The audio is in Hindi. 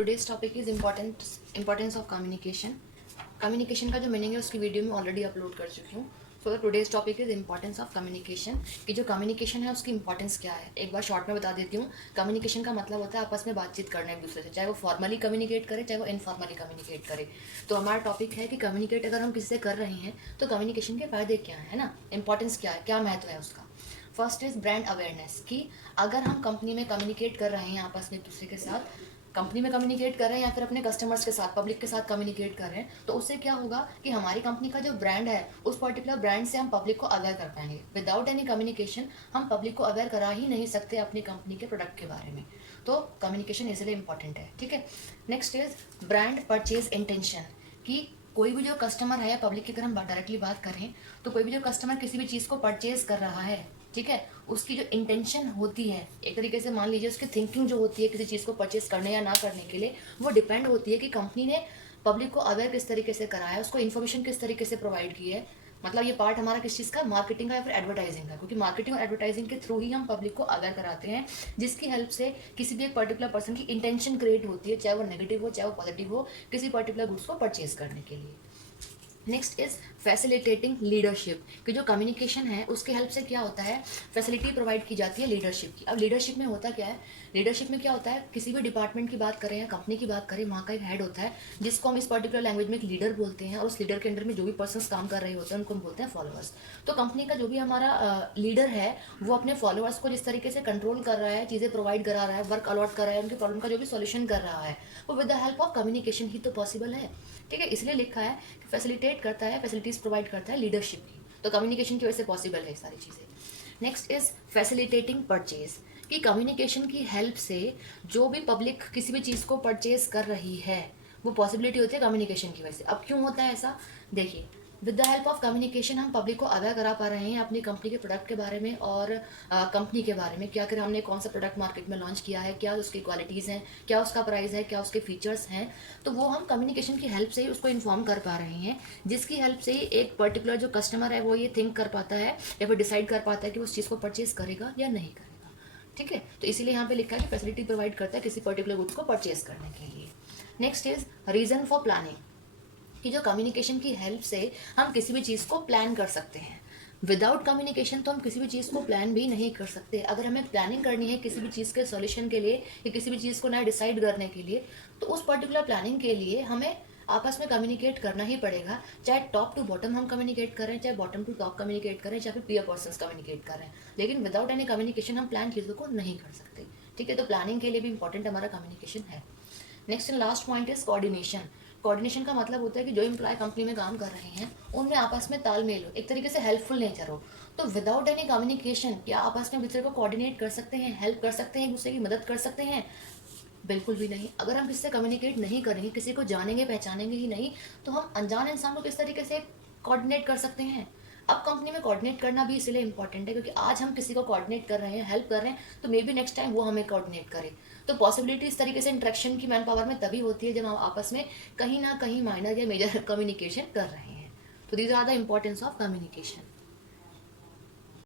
Today's topic is importance of communication. Communication का जो मीनिंग है उसकी वीडियो में ऑलरेडी अपलोड कर चुकी हूँ। So the today's topic is importance of communication कि जो कम्युनिकेशन है उसकी इंपॉर्टेंस क्या है। एक बार शॉर्ट में बता देती हूँ। कम्युनिकेशन का मतलब होता है आपस में बातचीत करना एक दूसरे से, चाहे वो फॉर्मली कम्युनिकेट करे चाहे वो इनफॉर्मली कम्युनिकेट करे। तो हमारा टॉपिक है कि कम्युनिकेट अगर हम किसी से कर रहे हैं तो कम्युनिकेशन के फ़ायदे क्या है ना, इंपॉर्टेंस क्या है, क्या महत्व है उसका। फर्स्ट इज ब्रांड अवेयरनेस कि अगर हम कंपनी में कम्युनिकेट कर रहे हैं आपस में एक दूसरे के साथ, कंपनी में कम्युनिकेट कर रहे हैं या फिर अपने कस्टमर्स के साथ, पब्लिक के साथ कम्युनिकेट कर रहे हैं, तो उससे क्या होगा कि हमारी कंपनी का जो ब्रांड है उस पर्टिकुलर ब्रांड से हम पब्लिक को अवेयर कर पाएंगे। विदाउट एनी कम्युनिकेशन हम पब्लिक को अवेयर करा ही नहीं सकते अपनी कंपनी के प्रोडक्ट के बारे में। तो कम्युनिकेशन इसलिए इंपॉर्टेंट है, ठीक है। Next is brand purchase intention कि कोई भी जो कस्टमर है, पब्लिक की अगर हम डायरेक्टली बात करें तो कोई भी जो कस्टमर किसी भी चीज़ को परचेज कर रहा है, ठीक है, उसकी जो इंटेंशन होती है, एक तरीके से मान लीजिए उसकी थिंकिंग जो होती है किसी चीज़ को परचेज करने या ना करने के लिए, वो डिपेंड होती है कि कंपनी ने पब्लिक को अवेयर किस तरीके से कराया है, उसको इन्फॉर्मेशन किस तरीके से प्रोवाइड की है। मतलब ये पार्ट हमारा किस चीज़ का, मार्केटिंग का या फिर एडवर्टाइजिंग का, क्योंकि मार्केटिंग और एडवर्टाइजिंग के थ्रू ही हम पब्लिक को अवेयर कराते हैं, जिसकी हेल्प से किसी भी एक पर्टिकुलर पर्सन की इंटेंशन क्रिएट होती है, चाहे वो नेगेटिव हो चाहे वो पॉजिटिव हो, किसी पर्टिकुलर गुड्स को परचेज करने के लिए। नेक्स्ट इज फैसिलिटेटिंग लीडरशिप कि जो कम्युनिकेशन है उसके हेल्प से क्या होता है, फैसिलिटी प्रोवाइड की जाती है लीडरशिप की। अब लीडरशिप में होता क्या है, लीडरशिप में क्या होता है, किसी भी डिपार्टमेंट की बात करें या कंपनी की बात करें, वहाँ का एक हेड होता है जिसको हम इस पर्टिकुलर लैंग्वेज में एक लीडर बोलते हैं, और उस लीडर के अंडर में जो भी पर्सन काम कर रहे होते हैं उनको हम बोलते हैं फॉलोअर्स। तो कंपनी का जो भी हमारा लीडर है वो अपने फॉलोअर्स को जिस तरीके से कंट्रोल कर रहा है, चीज़ें प्रोवाइड करा रहा है, वर्क अलॉट कर रहा है, उनके प्रॉब्लम का जो भी सॉल्यूशन कर रहा है, वो with the help of communication ही तो पॉसिबल है, ठीक है। इसलिए लिखा है कि फैसिलिटेट करता है, फैसिलिटीज प्रोवाइड करता है लीडरशिप की, तो कम्युनिकेशन की वजह से पॉसिबल है सारी चीज़ें। नेक्स्ट इज फैसिलिटेटिंग परचेज कि कम्युनिकेशन की हेल्प से जो भी पब्लिक किसी भी चीज़ को परचेज कर रही है वो पॉसिबिलिटी होती है कम्युनिकेशन की वजह से। अब क्यों होता है ऐसा, देखिए, with the help of communication हम पब्लिक को अवेयर करा पा रहे हैं अपनी कंपनी के प्रोडक्ट के बारे में और कंपनी के बारे में, क्या कर हमने कौन सा प्रोडक्ट मार्केट में लॉन्च किया है, क्या उसकी क्वालिटीज़ हैं, क्या उसका प्राइस है, क्या उसके फीचर्स हैं। तो वो हम कम्युनिकेशन की हेल्प से ही उसको इन्फॉर्म कर पा रहे हैं, जिसकी हेल्प से ही एक पर्टिकुलर जो कस्टमर है वो ये थिंक कर पाता है या फिर डिसाइड कर पाता है कि वो उस चीज़ को परचेज करेगा या नहीं करेगा, ठीक है। तो इसीलिए यहाँ पे लिखा है कि फैसिलिटी प्रोवाइड करता है किसी पर्टिकुलर गुड्स को परचेज करने के लिए। Next is reason for planning कि जो कम्युनिकेशन की हेल्प से हम किसी भी चीज़ को प्लान कर सकते हैं। विदाउट कम्युनिकेशन तो हम किसी भी चीज़ को प्लान भी नहीं कर सकते। अगर हमें प्लानिंग करनी है किसी भी चीज़ के सॉल्यूशन के लिए या किसी भी चीज़ को नया डिसाइड करने के लिए, तो उस पर्टिकुलर प्लानिंग के लिए हमें आपस में कम्युनिकेट करना ही पड़ेगा, चाहे टॉप टू बॉटम हम कम्युनिकेट करें, चाहे बॉटम टू टॉप कम्युनिकेट करें, चाहे फिर पीयर पर्सन कम्युनिकेट करें, लेकिन विदाउट एनी कम्युनिकेशन हम प्लान चीज़ों को नहीं कर सकते, ठीक है। तो प्लानिंग के लिए भी इंपॉर्टेंट हमारा कम्युनिकेशन है। Next and last point is coordination. Coordination का मतलब होता है कि जो एम्प्लॉय कंपनी में काम कर रहे हैं उनमें आपस में तालमेल हो, एक तरीके से हेल्पफुल नेचर हो। तो विदाउट एनी कम्युनिकेशन क्या आपस में एक दूसरे को कोऑर्डिनेट कर सकते हैं, हेल्प कर सकते हैं, एक दूसरे की मदद कर सकते हैं? बिल्कुल भी नहीं। अगर हम किसी से कम्युनिकेट नहीं करेंगे, किसी को जानेंगे पहचानेंगे ही नहीं, तो हम अनजान इंसान को किस तरीके से कोऑर्डिनेट कर सकते हैं। अब कंपनी में कोऑर्डिनेट करना भी इसलिए इंपॉर्टेंट है क्योंकि आज हम किसी को कोऑर्डिनेट कर रहे हैं, हेल्प कर रहे हैं, तो मे बी नेक्स्ट टाइम वो हमें कोऑर्डिनेट करे। तो पॉसिबिलिटी इस तरीके से इंटरेक्शन की मैन पावर में तभी होती है जब हम आपस में कहीं ना कहीं माइनर या मेजर कम्युनिकेशन कर रहे हैं। तो these are the importance of communication.